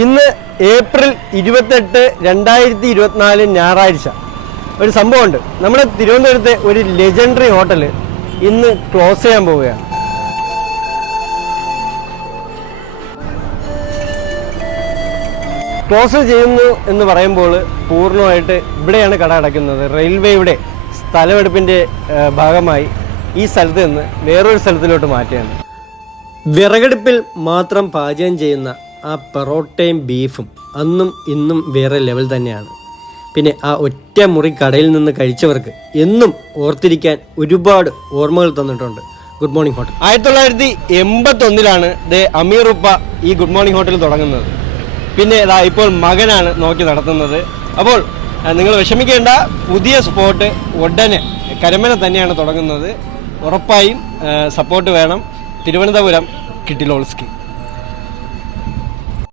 ഇന്ന് ഏപ്രിൽ 28, 2024 ഞായറാഴ്ച ഒരു സംഭവമുണ്ട്. നമ്മുടെ തിരുവനന്തപുരത്തെ ഒരു ലെജൻഡറി ഹോട്ടൽ ഇന്ന് ക്ലോസ് ചെയ്യാൻ പോവുകയാണ്. ക്ലോസ് ചെയ്യുന്നു എന്ന് പറയുമ്പോൾ പൂർണ്ണമായിട്ട് ഇവിടെയാണ് കട അടയ്ക്കുന്നത്. റെയിൽവേയുടെ സ്ഥലമെടുപ്പിൻ്റെ ഭാഗമായി ഈ സ്ഥലത്ത് നിന്ന് വേറൊരു സ്ഥലത്തിലോട്ട് മാറ്റുകയാണ്. വിറകടുപ്പിൽ മാത്രം പാചകം ചെയ്യുന്ന ആ പൊറോട്ടയും ബീഫും അന്നും ഇന്നും വേറെ ലെവൽ തന്നെയാണ്. പിന്നെ ആ ഒറ്റ മുറി കടയിൽ നിന്ന് കഴിച്ചവർക്ക് എന്നും ഓർത്തിരിക്കാൻ ഒരുപാട് ഓർമ്മകൾ തന്നിട്ടുണ്ട് ഗുഡ് മോർണിംഗ് ഹോട്ടൽ. 1981 അമീർ ഉപ്പ ഈ ഗുഡ് മോർണിംഗ് ഹോട്ടൽ തുടങ്ങുന്നത്. പിന്നെ ഇപ്പോൾ മകനാണ് നോക്കി നടത്തുന്നത്. അപ്പോൾ നിങ്ങൾ വിഷമിക്കേണ്ട, പുതിയ സ്പോട്ട് ഉടനെ കരമന തന്നെയാണ് തുടങ്ങുന്നത്. ഉറപ്പായും സപ്പോർട്ട് വേണം. തിരുവനന്തപുരം കിട്ടിലോൾസ്കി.